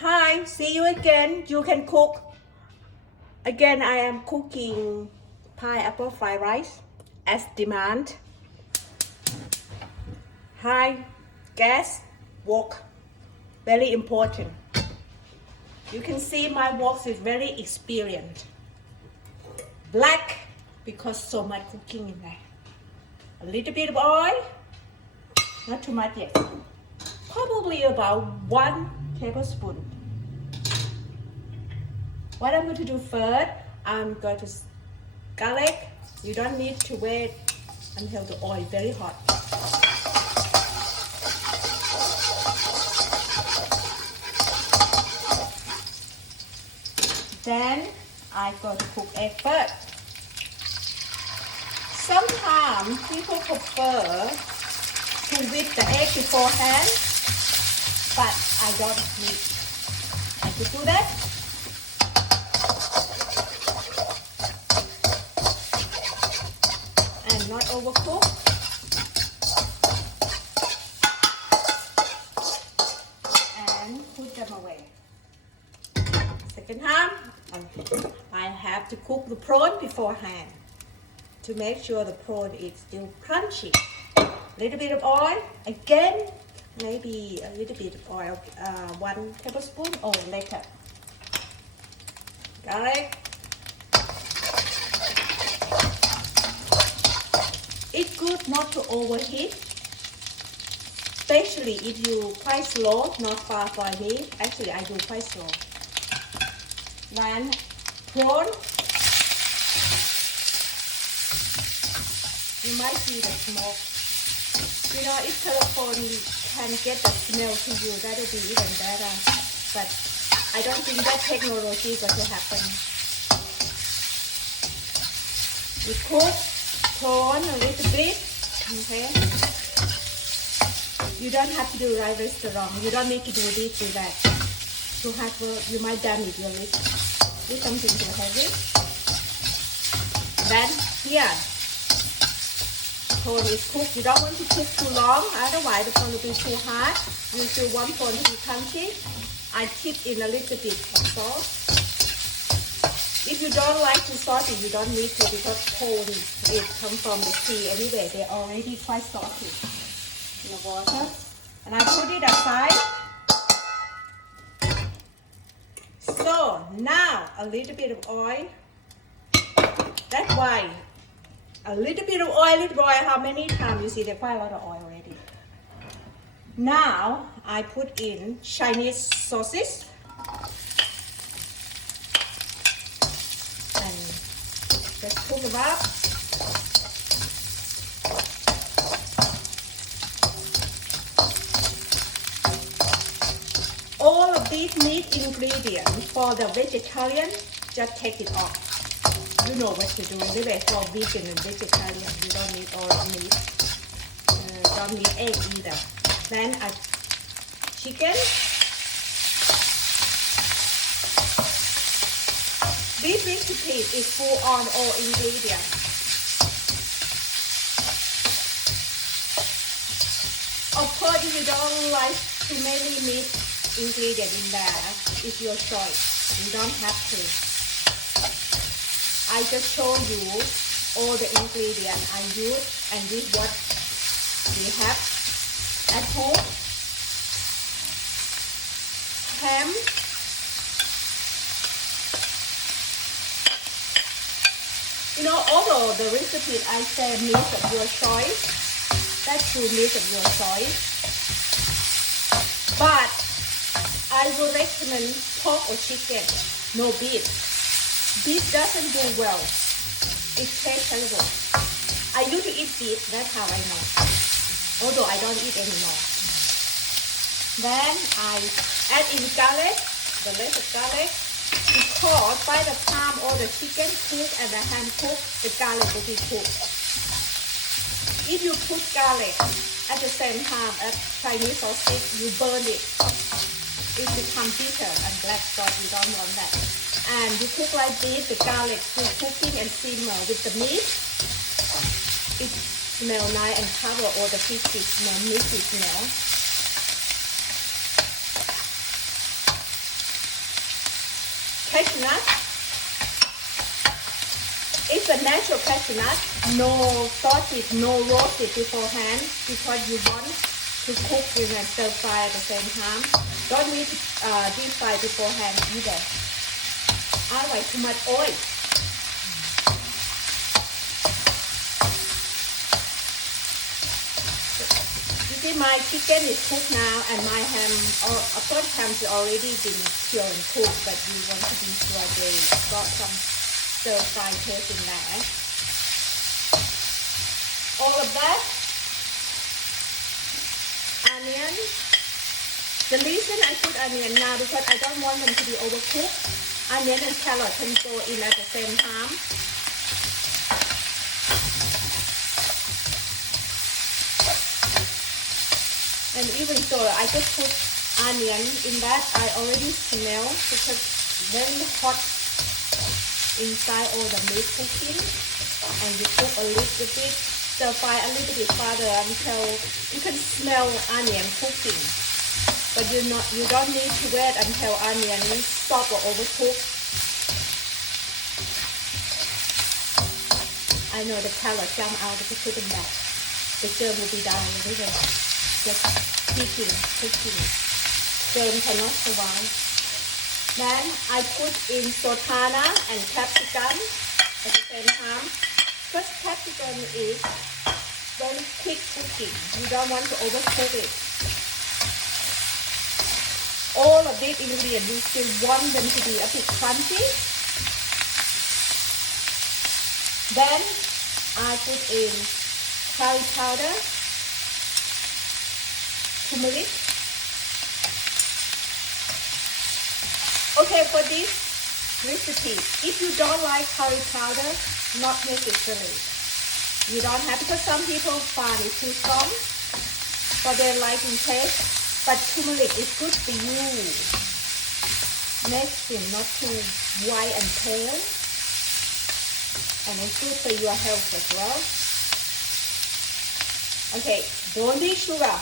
Hi, see you again. You can cook. Again, I am cooking pineapple fried rice as demand. High gas wok, very important. You can see my wok is very experienced. Black because so much cooking in there. A little bit of oil, not too much yet. Probably about 1 tablespoon. What I'm going to do first, I'm going to garlic. You don't need to wait until the oil is very hot. Then I'm going to cook egg first. Sometimes people prefer to whip the egg beforehand, but I don't need. I could do that. And not overcook. And put them away. Second time, I have to cook the prawn beforehand to make sure the prawn is still crunchy. Little bit of oil, again, maybe a little bit of oil, 1 tablespoon or later. Garlic. It's good not to overheat, especially if you quite slow, not far from me. Actually, I do quite slow. Then prawn. You might see the smoke. You know, if telephone can get the smell to you, that would be even better. But I don't think that technology is going to happen. You cook prawn a little bit, okay? You don't have to do right restaurant. You don't need to do this, do that. Too hard work, you might damage your wrist. Do something too heavy. Then here, prawn is cooked. You don't want to cook too long, otherwise it's going to be too hard. You still want prawn to be crunchy. I tip in a little bit of salt. If you don't like too salty, you don't need to, because prawn it comes from the sea anyway. They're already quite salty in the water. And I put it aside. So now a little bit of oil. That's why a little bit of oil, how many times? You see there's quite a lot of oil already. Now I put in Chinese sauces. And just cook them up. All of these meat ingredients for the vegetarian, just take it off. You know what to do anyway. For vegan and vegetarian, you don't need all meat. Don't need egg either. Then a chicken. This recipe is full on all ingredients. Of course, if you don't like too many meat ingredients in there, it's your choice. You don't have to. I just show you all the ingredients I use, and this is what we have at home. Ham. You know, although the recipe I say meat of your choice, that's true, meat of your choice. But I would recommend pork or chicken, no beef. Beef doesn't do well. It tastes terrible. I used to eat beef, that's how I know. Although I don't eat anymore. Then I add in garlic, the rest of garlic. Because by the time all the chicken cook and the ham cook, the garlic will be cooked. If you put garlic at the same time as Chinese sausage, you burn it. It becomes bitter and black sauce. You don't want that. And you cook like this, the garlic still cooking and simmer with the meat. It smells nice and cover all the fishy smell, meaty smell. cashew nut. It's a natural cashew nut, no salted, no roasted beforehand, because you want to cook with and stir fry at the same time. Don't need to deep fry beforehand either. Otherwise, too much oil. You see, my chicken is cooked now, and my ham, of course, ham's already been cured and cooked, but you want to be sure they got some stir fry taste in there. All of that. Onion. The reason I put onion now because I don't want them to be overcooked. Onion and carrot can go in at the same time. And even so, I just put onion in that. I already smell because very hot inside all the meat cooking. And you cook a little bit, stir fry a little bit further until you can smell onion cooking. But you don't need to wait until onion stop or overcook. I know the carrot jump out of the chicken back. The germ will be down later. Just cooking. Germ cannot survive. Then I put in sultana and capsicum at the same time. Because capsicum is very quick cooking. You don't want to overcook it. All of these ingredients, you still want them to be a bit crunchy. Then I put in curry powder, turmeric. Okay, for this recipe, if you don't like curry powder, not necessary. You don't have, because some people find it too strong for their liking taste. But turmeric is good for you. Makes it not too white and pale. And it's good for your health as well. Okay, don't need sugar.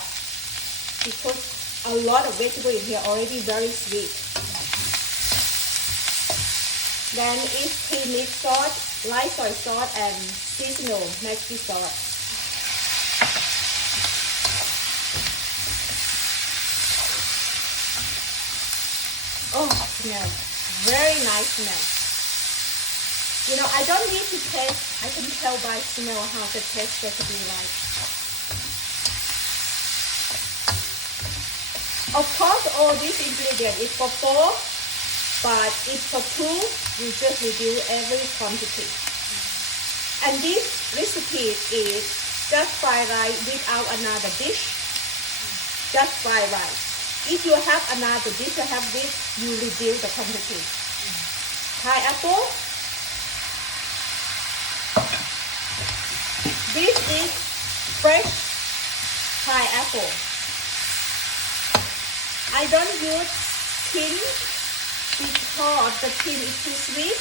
Because a lot of vegetable in here already very sweet. Then it's cream meat sauce, light soy sauce, and seasonal Maggi sauce. Oh, smell. Very nice smell. You know, I don't need to taste. I can tell by smell how the taste is to be like. Of course, all these ingredients is for 4, but if for 2, you just reduce every quantity. And this recipe is just fried rice without another dish. Just fried rice. If you have another dish, you have this, you reduce the quantity. Pineapple. This is fresh pineapple. I don't use tin because the tin is too sweet.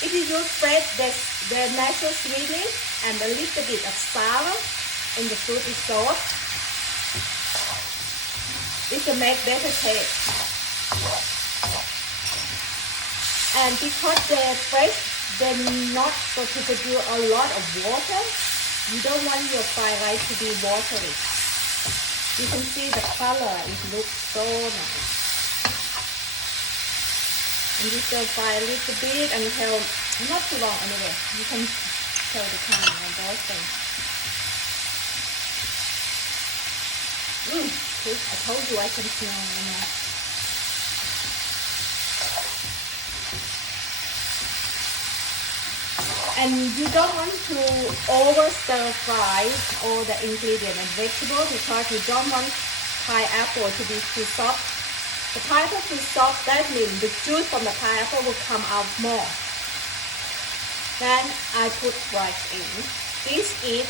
If you use fresh, there's natural sweetness and a little bit of sour in the fruit itself. It will make better taste. And because they're fresh, they're not going to produce a lot of water. You don't want your fried rice to be watery. You can see the color, it looks so nice. And you stir fry a little bit until, not too long anyway. You can tell the time on those things. I told you I can smell it. And you don't want to over stir fry all the ingredients and vegetables because you don't want pineapple to be too soft. The pineapple too soft, that means the juice from the pineapple will come out more. Then I put rice in. This is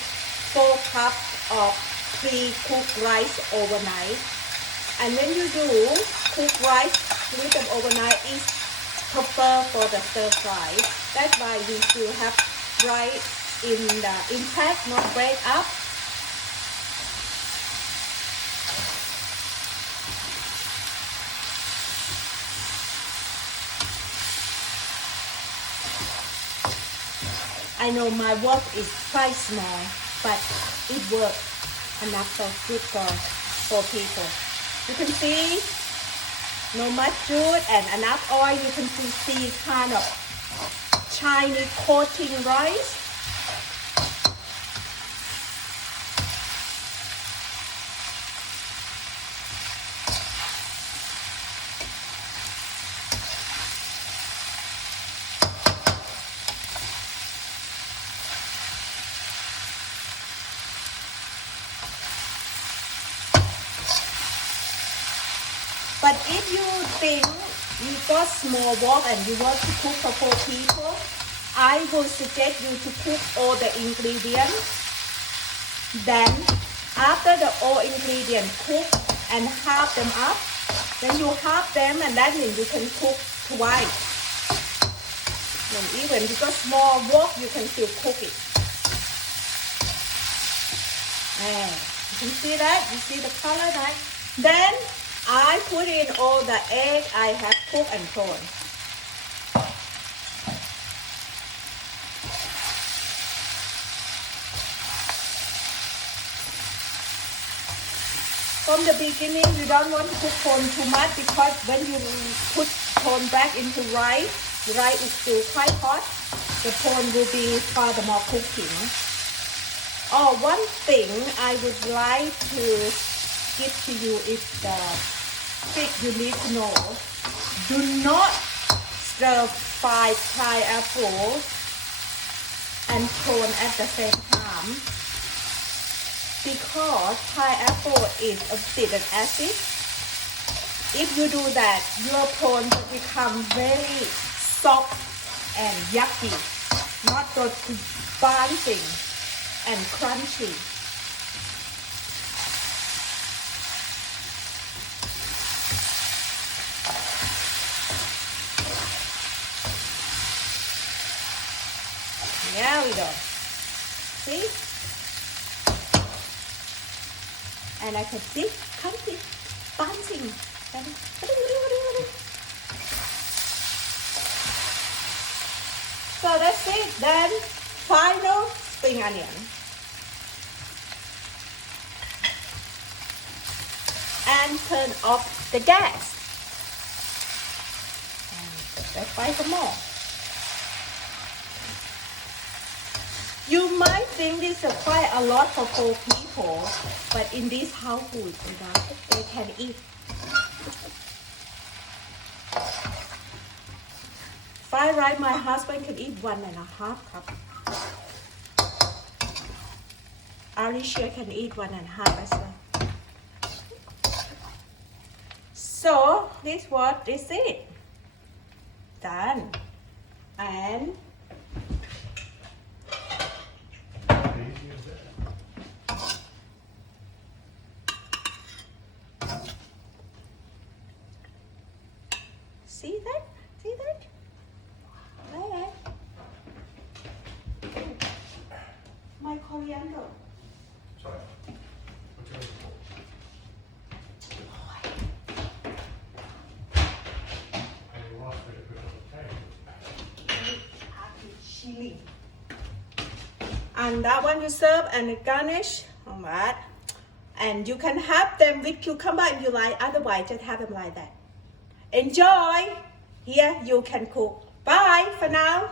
4 cups of pre-cooked rice overnight. And when you do cook rice with them overnight, it's preferred for the stir fry. That's why you should have rice intact, not break up. I know my wok is quite small, but it works enough so good for people. You can see no much juice and enough oil. You can see kind of shiny coating rice. But if you think you got small wok and you want to cook for 4 people, I will suggest you to cook all the ingredients. Then after the all ingredients cook and half them up, then you half them and then you can cook twice. And even if you got small wok, you can still cook it. And you can see that? You see the color, right? Then I put in all the egg I have cooked and thrown. From the beginning, you don't want to cook corn too much because when you put corn back into rice, the rice is still quite hot. The corn will be further more cooking. Oh, one thing I would like to give to you is the trick you need to know. Do not stir fry pineapple and corn at the same time because pineapple is a bit of acid. If you do that, your corn will become very soft and yucky, not so bouncing and crunchy. There we go. See? And I can see crunchy, bouncing. So that's it. Then final spring onion. And turn off the gas. And let's fry some more. You might think this is quite a lot for 4 people, but in this household, they can eat. Fried rice, my husband can eat 1.5 cup. Alicia can eat 1.5 as well. So this is it. Done. And see that? See that? There. My coriander. Sorry. What you looking for? And you asked me to put it on the table. Chili. And that one you serve and garnish on that. And you can have them with cucumber if you like, otherwise just have them like that. Enjoy! Here you can cook. Bye for now.